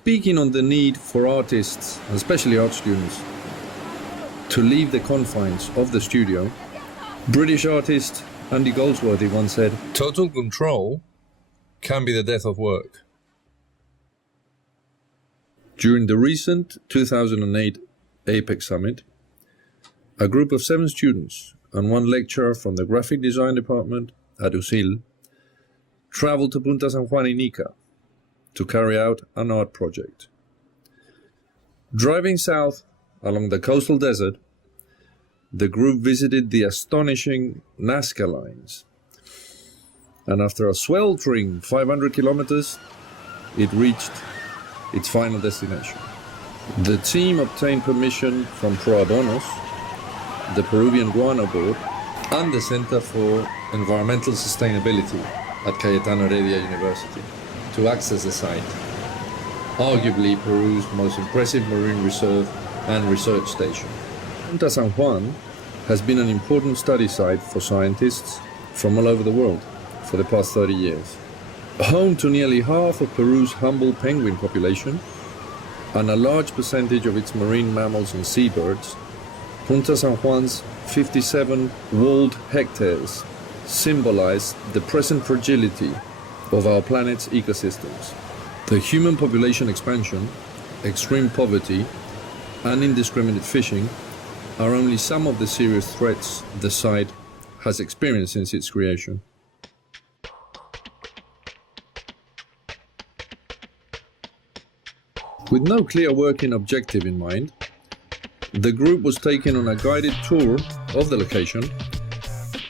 speaking on the need for artists, especially art students, to leave the confines of the studio, British artist Andy Goldsworthy once said, "Total control can be the death of work." During the recent 2008 APEC Summit, a group of 7 students and 1 lecturer from the graphic design department at USIL traveled to Punta San Juan in Ica to carry out an art project. Driving south along the coastal desert, the group visited the astonishing Nazca lines, and after a sweltering 500 kilometers, it reached its final destination. The team obtained permission from Pro Abonos, the Peruvian Guano Board, and the Center for Environmental Sustainability at Cayetano Heredia University to access the site, arguably Peru's most impressive marine reserve and research station. Punta San Juan has been an important study site for scientists from all over the world for the past 30 years. Home to nearly half of Peru's humble penguin population and a large percentage of its marine mammals and seabirds, Punta San Juan's 57 walled hectares symbolize the present fragility of our planet's ecosystems. The human population expansion, extreme poverty, and indiscriminate fishing are only some of the serious threats the site has experienced since its creation. With no clear working objective in mind, the group was taken on a guided tour of the location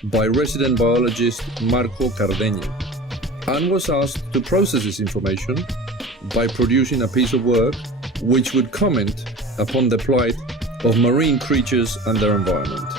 by resident biologist Marco Cardeña and was asked to process this information by producing a piece of work which would comment upon the plight of marine creatures and their environment.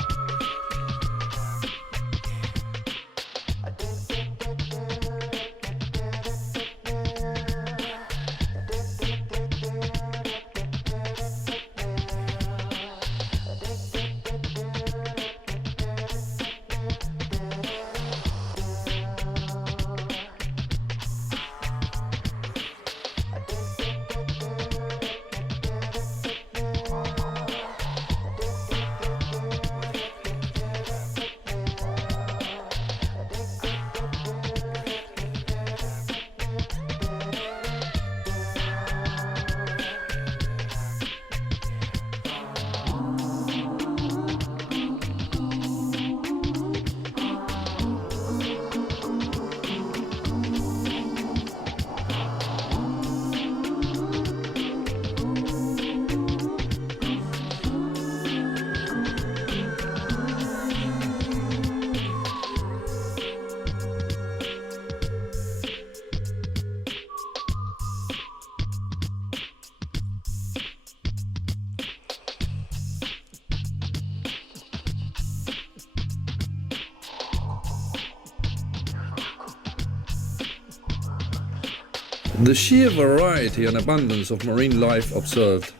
The sheer variety and abundance of marine life observed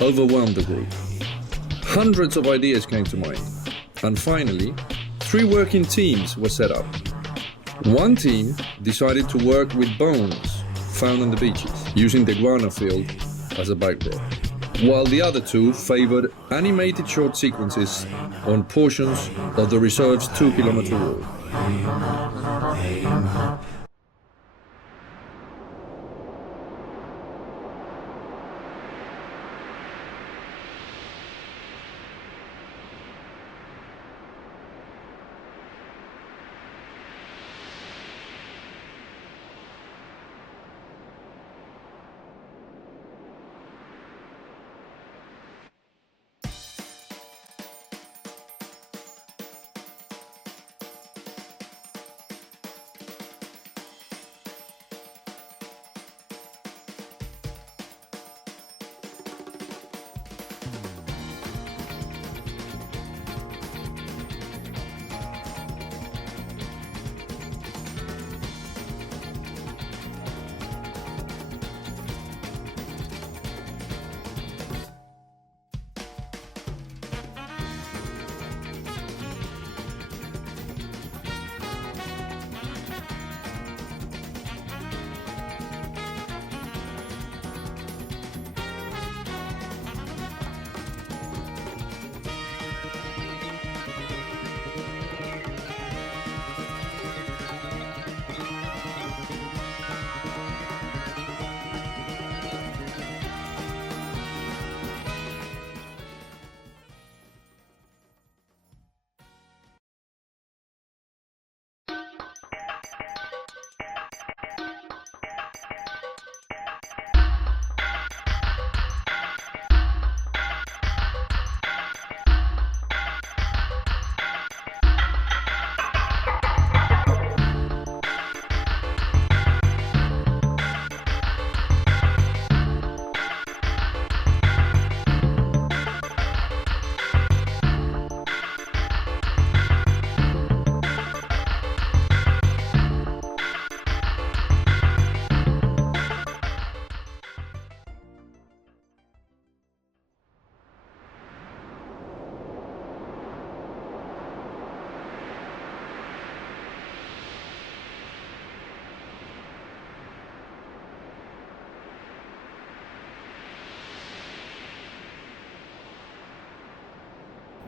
overwhelmed the group. Hundreds of ideas came to mind, and finally, 3 working teams were set up. One team decided to work with bones found on the beaches, using the guano field as a backdrop, while the other 2 favored animated short sequences on portions of the reserve's 2-kilometer wall.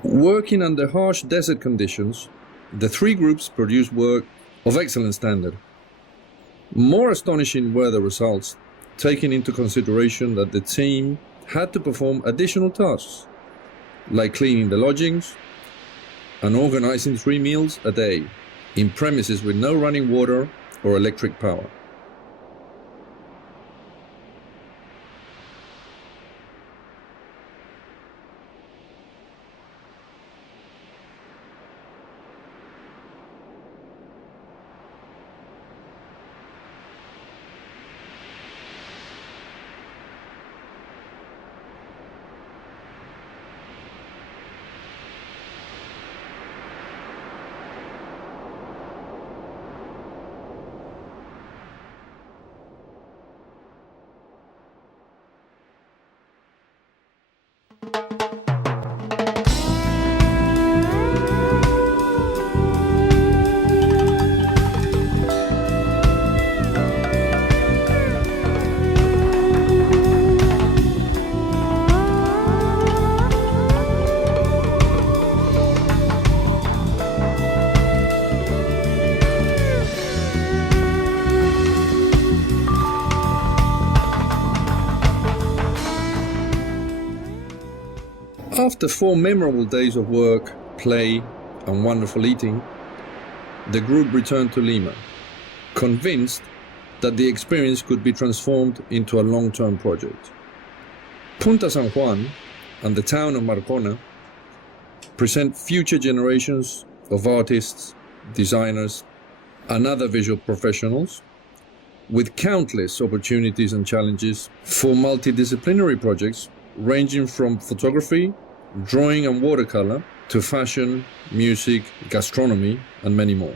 Working under harsh desert conditions, the three groups produced work of excellent standard. More astonishing were the results, taking into consideration that the team had to perform additional tasks, like cleaning the lodgings and organizing 3 meals a day in premises with no running water or electric power. After 4 memorable days of work, play, and wonderful eating, the group returned to Lima, convinced that the experience could be transformed into a long-term project. Punta San Juan and the town of Marcona present future generations of artists, designers, and other visual professionals with countless opportunities and challenges for multidisciplinary projects ranging from photography, drawing and watercolor to fashion, music, gastronomy, and many more.